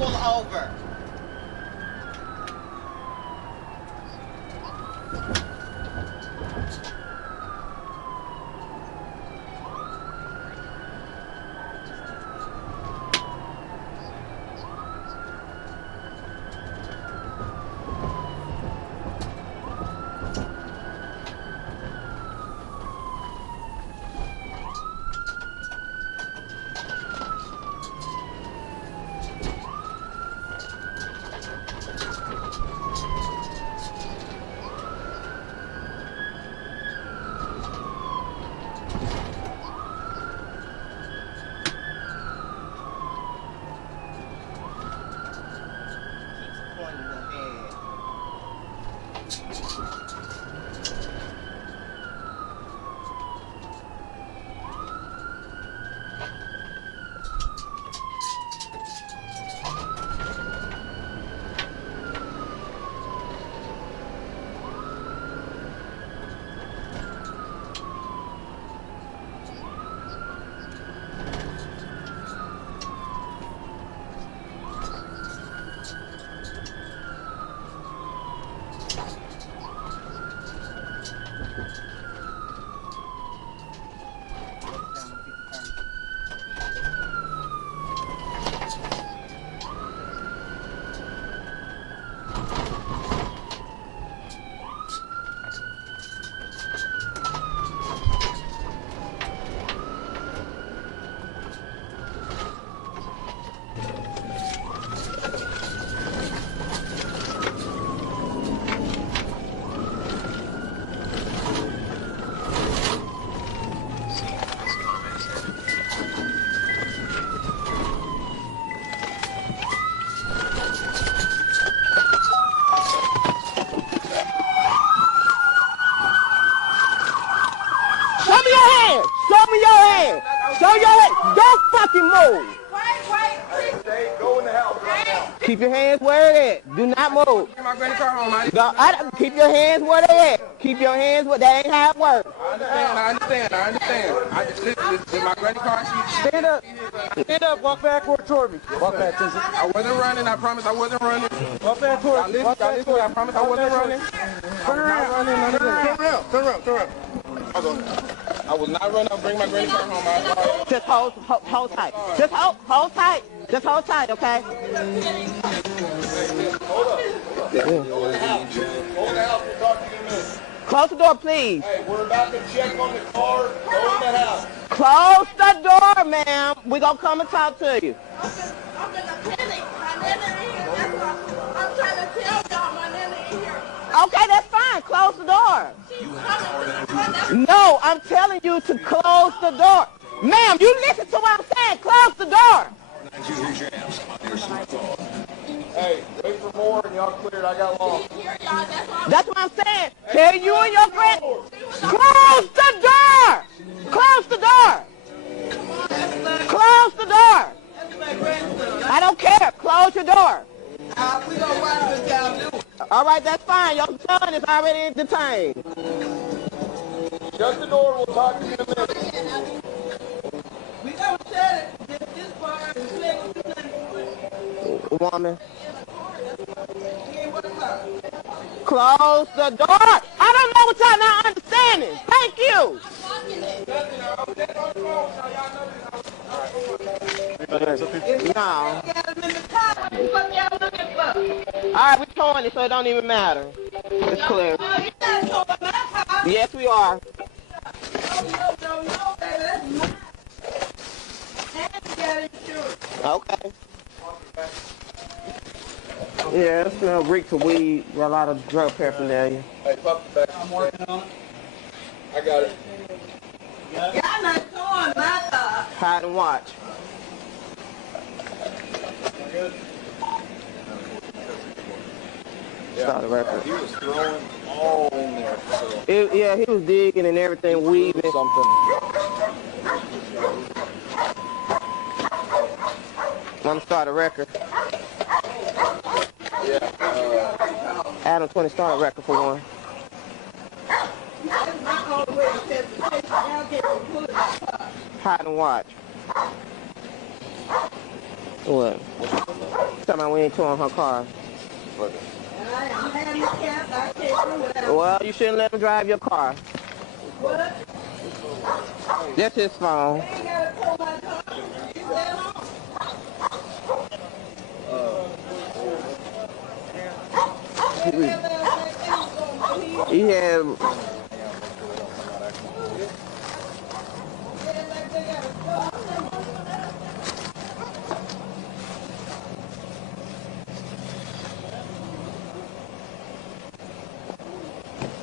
pull over. Show your hand. Don't fucking move. Stay, go in the house right now. Keep your hands where they at. Do not move. Get my granny car home. Keep your hands where they at. Keep your hands where that ain't how it works. I understand. I just listen. My granny car. Stand up. Stand up. Walk backward toward me. Walk back, Tizzy. I wasn't running. I promise I wasn't running. Walk back toward me. I promise I wasn't running. Turn around. Turn around. I was not running. I'll bring my granny car home. Just hold tight. Just hold tight. Just hold tight, okay? Hold the house. Hold the house. We'll talk to you in a minute. Close the door, please. Hey, we're about to check on the car. Go in the house. Close the door, ma'am. We're going to come and talk to you. I'm in the clinic. My nana in here. That's what I'm trying to tell y'all. My nana in here. Okay, that's fine. Close the door. She's coming to the front. No, I'm telling you to close the door. Ma'am, you listen to what I'm saying. Close the door. Hey, wait for more and y'all cleared. I got long. That's what I'm saying. Tell you and your friend. Close the door. Close the door. Close the door. I don't care. Close your door. We gonna watch what y'all do. All right, that's fine. Your son is already detained. Shut the door. We'll talk to you in a minute. We gonna shut it. This part is Woman. Close the door. I don't know what y'all not understanding. Thank you. No. All right, we're towing it, so it don't even matter. It's clear. Yes, we are. Okay. Yeah, it's gonna reek to weed, a lot of drug paraphernalia. Hey, pop the back. I'm working on it. I got it. y'all not showing my car. Hide and watch. Start the record. He was throwing all in there. So. Yeah, he was digging and everything, weaving. Something. I'm gonna start a record. Yeah. Adam 20 start a record for one. Hide and watch. What? talking about we ain't towing her car. What? I'm having the cab. I can't do without. Well, you shouldn't let him drive your car. What? That's his phone. I ain't got to tow my car. You stay home. He had...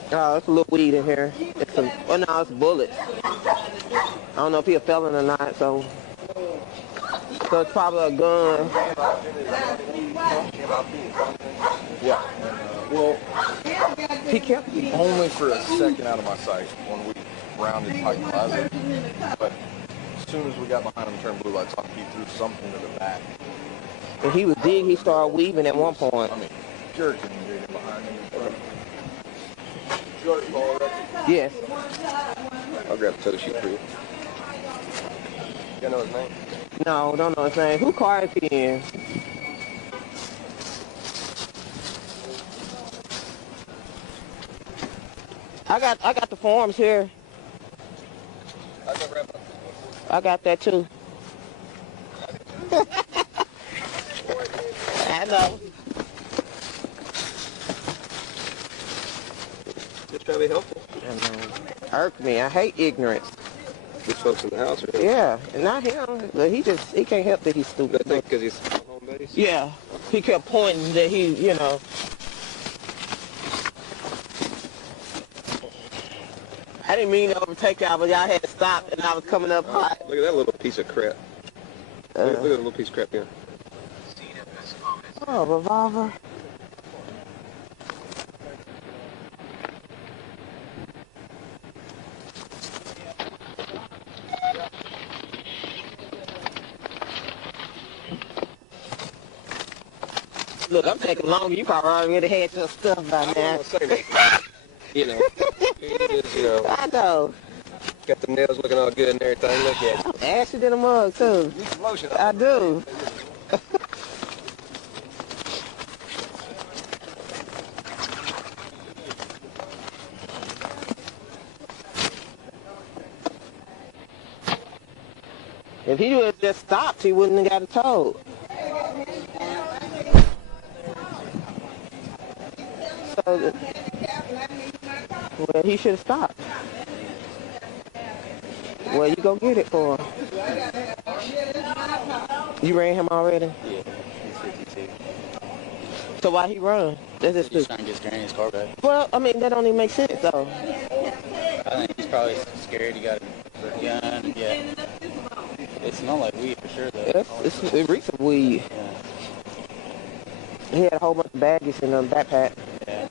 Oh, it's a little weed in here. It's some, oh no, it's bullets. I don't know if he a felon or not, so it's probably a gun. Yeah. Well, He kept only for a second out of my sight when we rounded Pike Plaza. But as soon as we got behind him and turned blue lights on, he threw something to the back. When he was digging, he started weaving at one point. I mean, jerking and digging behind him. Yes. I'll grab a tow sheet for you. You know his name? No, don't know his name. Who car is he in? I got the forms here. I got that too. I know. Just try to be helpful. I know. Irk me. I hate ignorance. These folks in the house are Yeah, and not him. But he can't help that he's stupid. I think because he's home base. Yeah, he kept pointing that he, you know. I didn't mean to overtake y'all, but y'all had to stop, and I was coming up hot. Look at that little piece of crap. Look at that little piece of crap here. Oh, revolver. Look, I'm taking longer. You probably already had your stuff by I now. don't say that. You know, I know. got the nails looking all good and everything. Look at it. Acid in a mug, too. Need some lotion. I do. If he would have just stopped, he wouldn't have got a tow. So, well, he should have stopped. Well, you go get it for him. You ran him already? Yeah, he's 52. So why he run? That's just He's trying to get his granny's car back. Well, I mean, that don't even make sense, though. I think he's probably scared he got a gun. Yeah. It smelled like weed for sure, though. It reeks of weed. Yeah. He had a whole bunch of baggage in the backpack. Yeah.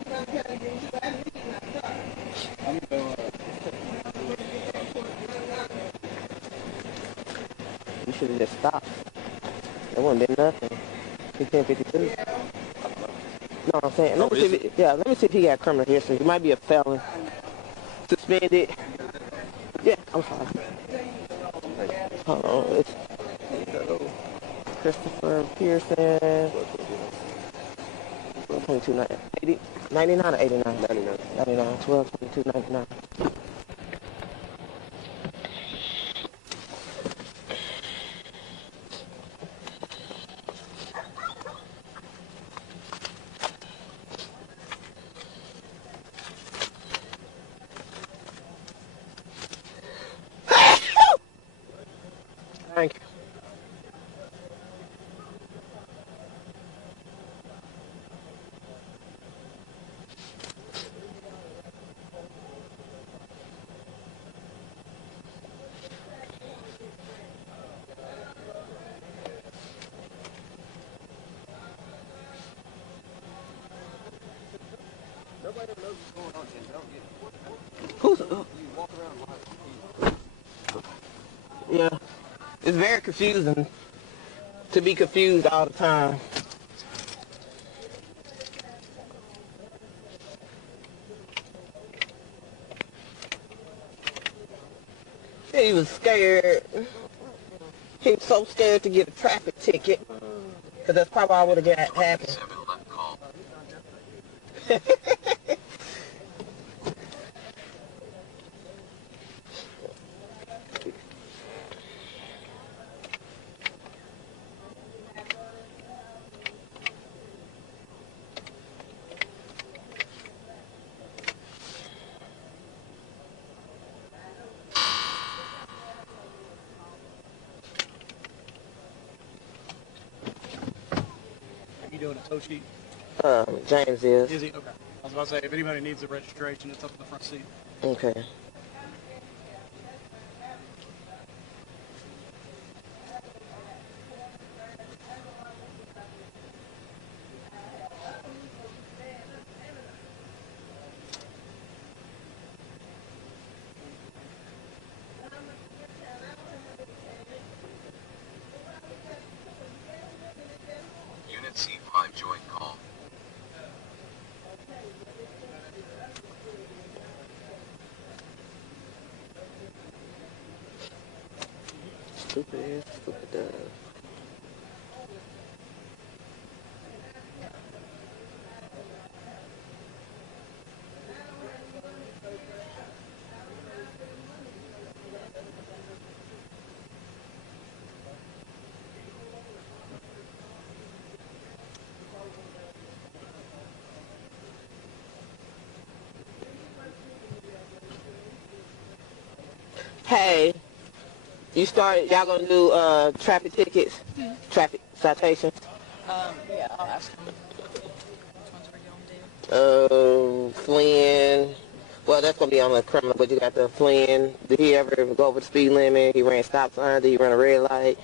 I'm gonna go, You should have just stopped. It wouldn't been nothing. He's 1052. No, I'm saying, let me see if he got criminal history. He might be a felon. Suspended. Yeah, I'm sorry. Hold on, it's Christopher Pearson. 99 or 89? 99, 12, 22, 99. Thank you. Who's yeah, it's very confusing to be confused all the time. He was scared. He was so scared to get a traffic ticket. Because that's probably all would have happened. You doing a tow sheet? James is. Is he? Okay. I was about to say, if anybody needs the registration, it's up in the front seat. Okay. Unit C5 join call. Stupid ass, stupid dog. Hey, y'all gonna do traffic tickets, traffic citations? Yeah, I'll ask them. Which ones are you gonna do? Flynn. Well, that's gonna be on the criminal, but you got the Flynn. Did he ever go over the speed limit? He ran stop sign. Did he run a red light?